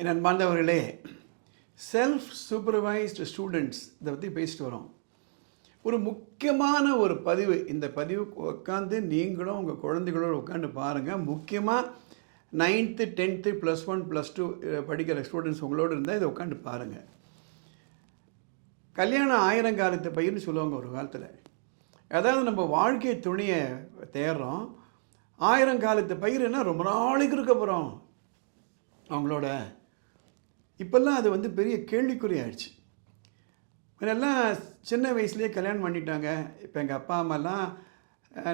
என் அன்பார்ந்தவர்களே self supervised students இதை பற்றி பேசிட்டு வரோம். ஒரு முக்கியமான ஒரு பதிவு இந்த பதிவு உட்காந்து நீங்களும் உங்கள் குழந்தைகளோடு உட்காந்து பாருங்கள் முக்கியமாக ninth tenth plus one plus two படிக்கிற ஸ்டூடெண்ட்ஸ் உங்களோடு இருந்தால் இதை உட்காந்து பாருங்கள் கல்யாணம் ஆயிரங்காலத்து பயிர்னு சொல்லுவாங்க ஒரு காலத்தில். அதாவது நம்ம வாழ்க்கை துணியை தேடுறோம். ஆயிரங்காலத்து பயிர்னா ரொம்ப நாளைக்கு இருக்க போகிறோம் அவங்களோட இப்போல்லாம் அது வந்து பெரிய கேள்விக்குறி ஆயிடுச்சு முன்னெல்லாம் சின்ன வயசுலேயே கல்யாணம் பண்ணிட்டாங்க. இப்போ எங்கள் அப்பா அம்மாலாம்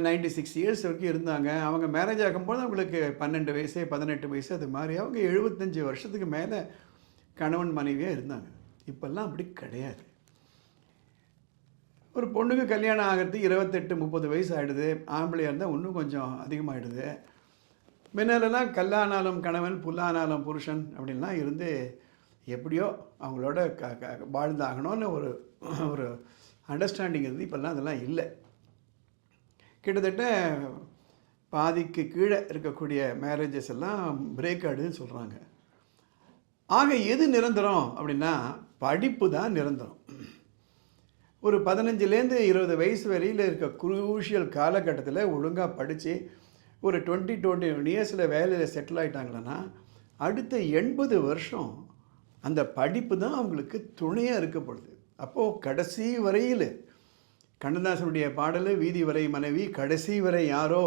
நைன்டி சிக்ஸ் இயர்ஸ் வரைக்கும் இருந்தாங்க. அவங்க மேரேஜ் ஆகும்போது அவங்களுக்கு பன்னெண்டு வயசு பதினெட்டு வயசு அது மாதிரி. அவங்க எழுபத்தஞ்சி வருஷத்துக்கு மேலே கணவன் மனைவியாக இருந்தாங்க. இப்போல்லாம் அப்படி கிடையாது. ஒரு பொண்ணுக்கு கல்யாணம் ஆகிறதுக்கு இருபத்தெட்டு முப்பது வயசு ஆகிடுது ஆம்பளையாக இருந்தால் இன்னும் கொஞ்சம் அதிகமாகிடுது முன்னாலெல்லாம் கல்லானாலும் கணவன் புல்லானாலும் புருஷன் அப்படின்லாம் இருந்து எப்படியோ அவங்களோட க க வாழ்ந்தாகணும்னு ஒரு ஒரு அண்டர்ஸ்டாண்டிங் இருந்து இப்போல்லாம் அதெல்லாம் இல்லை. கிட்டத்தட்ட பாதிக்கு கீழே இருக்கக்கூடிய மேரேஜஸ் எல்லாம் பிரேக்காடுன்னு சொல்கிறாங்க ஆக எது நிரந்தரம் அப்படின்னா படிப்பு தான் நிரந்தரம். ஒரு பதினஞ்சுலேருந்து இருபது வயசு வரையில் இருக்க குரூஷியல் காலகட்டத்தில் ஒழுங்காக படித்து ஒரு டுவெண்ட்டி டுவெண்ட்டி ஒன் இயர்ஸில் வேலையில் செட்டில் ஆகிட்டாங்களன்னா அடுத்த எண்பது வருஷம் அந்த படிப்பு தான் அவங்களுக்கு துணையாக இருக்கப்படுது அப்போது கடைசி வரையில் கண்ணதாசனுடைய பாடல் வீதி வரை மனைவி கடைசி வரை யாரோ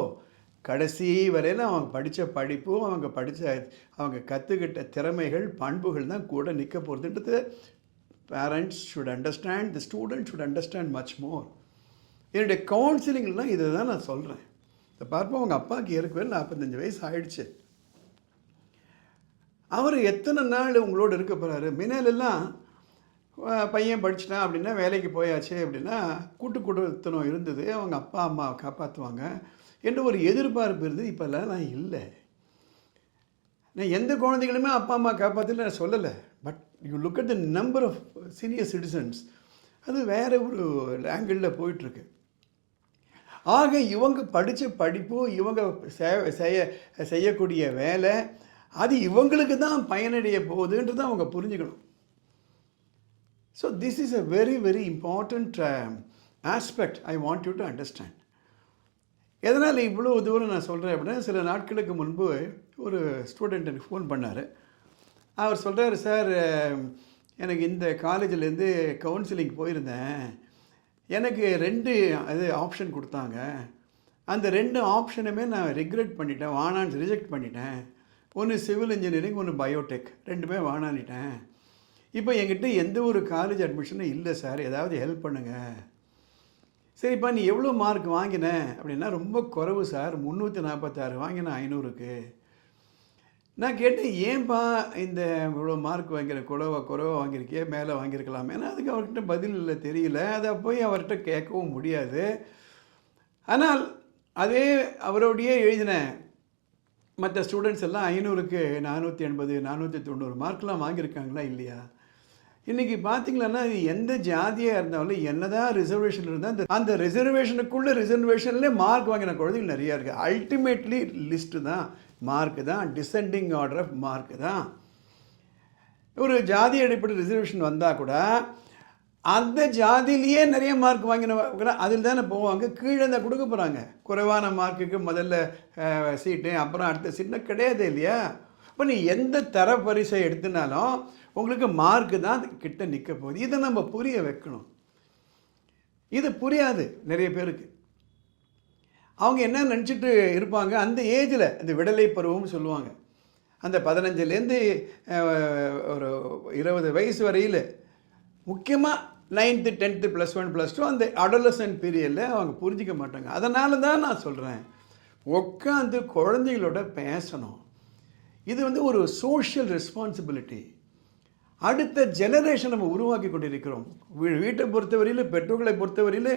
கடைசி வரையில் அவங்க படித்த படிப்பும் அவங்க படித்த அவங்க கற்றுக்கிட்ட திறமைகள் பண்புகள் தான் கூட நிற்க போகிறதுன்றது parents should understand the student should understand much more என்னுடைய கவுன்சிலிங்லாம் இதை தான் நான் சொல்கிறேன் இதை பார்ப்போம் அவங்க அப்பாவுக்கு ஏற்கனவே நாற்பத்தஞ்சு வயசு ஆயிடுச்சு. அவர் எத்தனை நாள் உங்களோட இருக்க போகிறாரு மின்னாலெல்லாம் பையன் படிச்சிட்டான் அப்படின்னா வேலைக்கு போயாச்சு அப்படின்னா கூட்டு குடுத்தனம் இருந்தது. அவங்க அப்பா அம்மா காப்பாற்றுவாங்க என்ற ஒரு எதிர்பார்ப்பு இருந்தது. இப்போல்லாம் நான் இல்லை. நான் எந்த குழந்தைகளுமே அப்பா அம்மா காப்பாற்றல நான் சொல்லலை. But you look at the number of senior citizens அது வேறு ஒரு ஆங்கிளில் போயிட்டுருக்கு. ஆக இவங்க படித்த படிப்பும் இவங்க செய்ய செய்யக்கூடிய வேலை அது இவங்களுக்கு தான் பயனடைய போகுதுன்றது அவங்க புரிஞ்சுக்கணும். So this is a very very important aspect I want you to understand எதனால் இவ்வளோ தூரம் நான் சொல்கிறேன் அப்படின்னா சில நாட்களுக்கு முன்பு ஒரு ஸ்டூடெண்ட் எனக்கு ஃபோன் பண்ணார். அவர் சொல்கிறாரு சார் um, எனக்கு இந்த காலேஜிலேருந்து கவுன்சிலிங் போயிருந்தேன். எனக்கு ரெண்டு இது ஆப்ஷன் கொடுத்தாங்க. அந்த ரெண்டு ஆப்ஷனுமே நான் ரிக்ரெட் பண்ணிட்டேன். வானான்னு ரிஜெக்ட் பண்ணிட்டேன். ஒன்று சிவில் இன்ஜினியரிங் ஒன்று பயோடெக் ரெண்டுமே வானாலிட்டேன் இப்போ என்கிட்ட எந்த ஒரு காலேஜ் அட்மிஷனும் இல்லை சார் ஏதாவது ஹெல்ப் பண்ணுங்கள் சரிப்பா நீ எவ்வளோ மார்க் வாங்கின? அப்படின்னா ரொம்ப குறைவு சார் முந்நூற்றி நாற்பத்தாறு வாங்கினேன் ஐநூறுக்கு. நான் கேட்டேன் ஏன்பா இந்த இவ்வளோ மார்க் வாங்கிற குறைவா குறைவாக வாங்கியிருக்கியே? மேலே வாங்கியிருக்கலாமே? ஏன்னா அதுக்கு அவர்கிட்ட பதில் இல்லை தெரியல. அதை போய் அவர்கிட்ட கேட்கவும் முடியாது. ஆனால் அதே அவரோடையே எழுதினேன். மற்ற ஸ்டூடெண்ட்ஸ் எல்லாம் ஐநூறுக்கு நானூற்றி எண்பது நானூற்றி தொண்ணூறு மார்க்லாம் வாங்கியிருக்காங்களா இல்லையா? இன்றைக்கி பார்த்தீங்களன்னா எந்த ஜாதியாக இருந்தாலும் என்னதான் ரிசர்வேஷன் இருந்தால் அந்த அந்த ரிசர்வேஷனுக்குள்ளே ரிசர்வேஷன்லேயே மார்க் வாங்கின குழந்தைகள் நிறையா இருக்குது அல்டிமேட்லி லிஸ்ட்டு தான் மார்க்கு தான் டிசெண்டிங் ஆர்டர் ஆஃப் மார்க்கு தான். ஒரு ஜாதி அடிப்படை ரிசர்வேஷன் வந்தால் கூட அந்த ஜாதியிலேயே நிறைய மார்க் வாங்கின அதில் தானே போவாங்க கீழே தான் கொடுக்க போகிறாங்க குறைவான மார்க்குக்கு முதல்ல சீட்டு அப்புறம் அடுத்த சீட்னா கிடையாது இல்லையா? இப்போ நீ எந்த தர பரிசை எடுத்தினாலும் உங்களுக்கு மார்க்கு தான் கிட்ட நிற்க போகுது. இதை நம்ம புரிய வைக்கணும். இது புரியாது நிறைய பேருக்கு. அவங்க என்ன நினச்சிட்டு இருப்பாங்க? அந்த ஏஜில் இந்த விடலை பருவம்னு சொல்லுவாங்க. அந்த பதினஞ்சுலேருந்து ஒரு இருபது வயசு வரையில் முக்கியமாக ninth tenth plus one plus two அந்த அடலசன் பீரியடில் அவங்க புரிஞ்சிக்க மாட்டாங்க. அதனால தான் நான் சொல்கிறேன் உட்காந்து குழந்தைகளோட பேசணும். இது வந்து ஒரு சோஷியல் ரெஸ்பான்சிபிலிட்டி அடுத்த ஜெனரேஷன் நம்ம உருவாக்கி கொண்டிருக்கிறோம். வீட்டை பொறுத்தவரையில் பெற்றோர்களை பொறுத்தவரையில்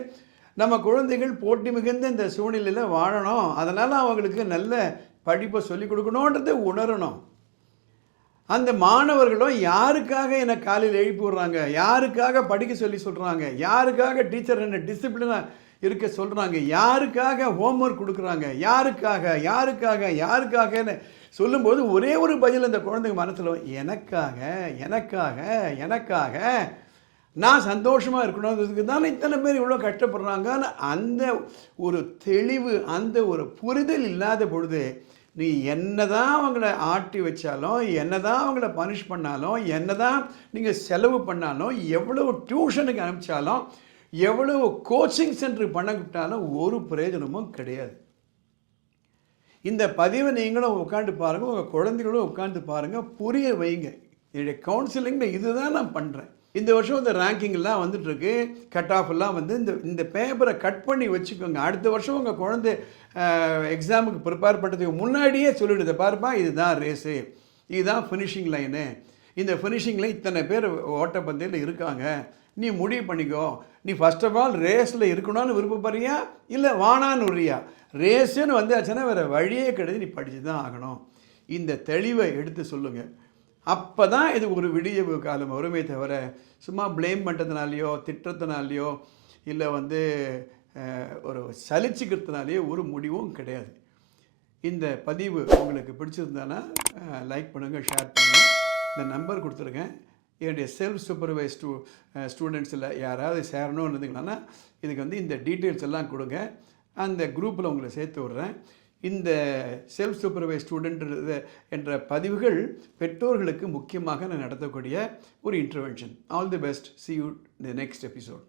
நம்ம குழந்தைகள் போட்டி மிகுந்த இந்த சூழ்நிலையில் வாழணும். அதனால் அவங்களுக்கு நல்ல படிப்பை சொல்லிக் கொடுக்கணுன்றதை உணரணும். அந்த மாணவர்களும் யாருக்காக என்னை காலையில் எழுப்பி விடுறாங்க? யாருக்காக படிக்க சொல்லி சொல்கிறாங்க யாருக்காக டீச்சர் என்ன டிசிப்ளினாக இருக்க சொல்கிறாங்க யாருக்காக ஹோம்ஒர்க் கொடுக்குறாங்க? யாருக்காக? யாருக்காக? யாருக்காகன்னு சொல்லும்போது ஒரே ஒரு பதில் அந்த குழந்தைங்க மனசில் எனக்காக? எனக்காக? எனக்காக? நான் சந்தோஷமாக இருக்கணுங்கிறதுக்கு தானே இத்தனை பேர் இவ்வளோ கஷ்டப்படுறாங்கன்னு அந்த ஒரு தெளிவு அந்த ஒரு புரிதல் இல்லாத பொழுது நீ என்ன தான் அவங்கள ஆட்டி வச்சாலும் என்னதான் அவங்கள பனிஷ் பண்ணாலும் என்னதான் நீங்கள் செலவு பண்ணாலும் எவ்வளவு டியூஷனுக்கு அனுப்பிச்சாலும் எவ்வளவு கோச்சிங் சென்டர் பண்ணக்கிட்டாலும் ஒரு பிரயோஜனமும் கிடையாது. இந்த பதிவை நீங்களும் உட்காந்து பாருங்கள் உங்கள் குழந்தைகளும் உட்காந்து பாருங்கள் புரிய வைங்க. என்னுடைய கவுன்சிலிங்கில் இதுதான் நான் பண்ணுறேன் இந்த வருஷம் இந்த ரேங்கிங்லாம் வந்துட்டுருக்கு. கட் ஆஃப் எல்லாம் வந்து இந்த இந்த பேப்பரை கட் பண்ணி வச்சுக்கோங்க. அடுத்த வருஷம் உங்கள் குழந்தை எக்ஸாமுக்கு ப்ரிப்பேர் பண்ணுறதுக்கு முன்னாடியே சொல்லிடுது. பாருப்பா இதுதான் ரேஸு இதுதான் ஃபினிஷிங் லைனு இந்த ஃபினிஷிங்கில் இத்தனை பேர் ஓட்டப்பந்தயில் இருக்காங்க. நீ முடிவு பண்ணிக்கோ. நீ ஃபர்ஸ்ட் ஆஃப் ஆல் ரேஸில் இருக்கணும்னு விருப்பப்படுறியா? இல்லை வானான்னு விடுறியா? ரேஸுன்னு வந்தாச்சுன்னா வேறு வழியே கிடையாது. நீ படித்து தான் ஆகணும். இந்த தெளிவை எடுத்து சொல்லுங்கள் அப்போ தான் இது ஒரு விடியவு காலம் வருமே தவிர சும்மா ப்ளேம் பண்ணுறதுனாலையோ திட்டுறதுனாலையோ இல்லை வந்து ஒரு சலிச்சுக்கிறதுனாலேயோ ஒரு முடிவும் கிடையாது. இந்த பதிவு உங்களுக்கு பிடிச்சிருந்தானா லைக் பண்ணுங்கள் ஷேர் பண்ணுங்கள் இந்த நம்பர் கொடுத்துருங்க. என்னுடைய செல்ஃப் சூப்பர்வைஸ் ஸ்டூ ஸ்டூடெண்ட்ஸில் யாராவது சேரணும்னு இருந்தீங்கன்னா இதுக்கு வந்து இந்த டீட்டெயில்ஸ் எல்லாம் கொடுங்க. அந்த குரூப்பில் உங்களை சேர்த்து விட்றேன். இந்த செல்ஃப் சூப்பர்வைஸ் ஸ்டூடெண்ட் என்ற பதிவுகள் பெற்றோர்களுக்கு முக்கியமாக நான் நடத்தக்கூடிய ஒரு intervention all the best see you the next episode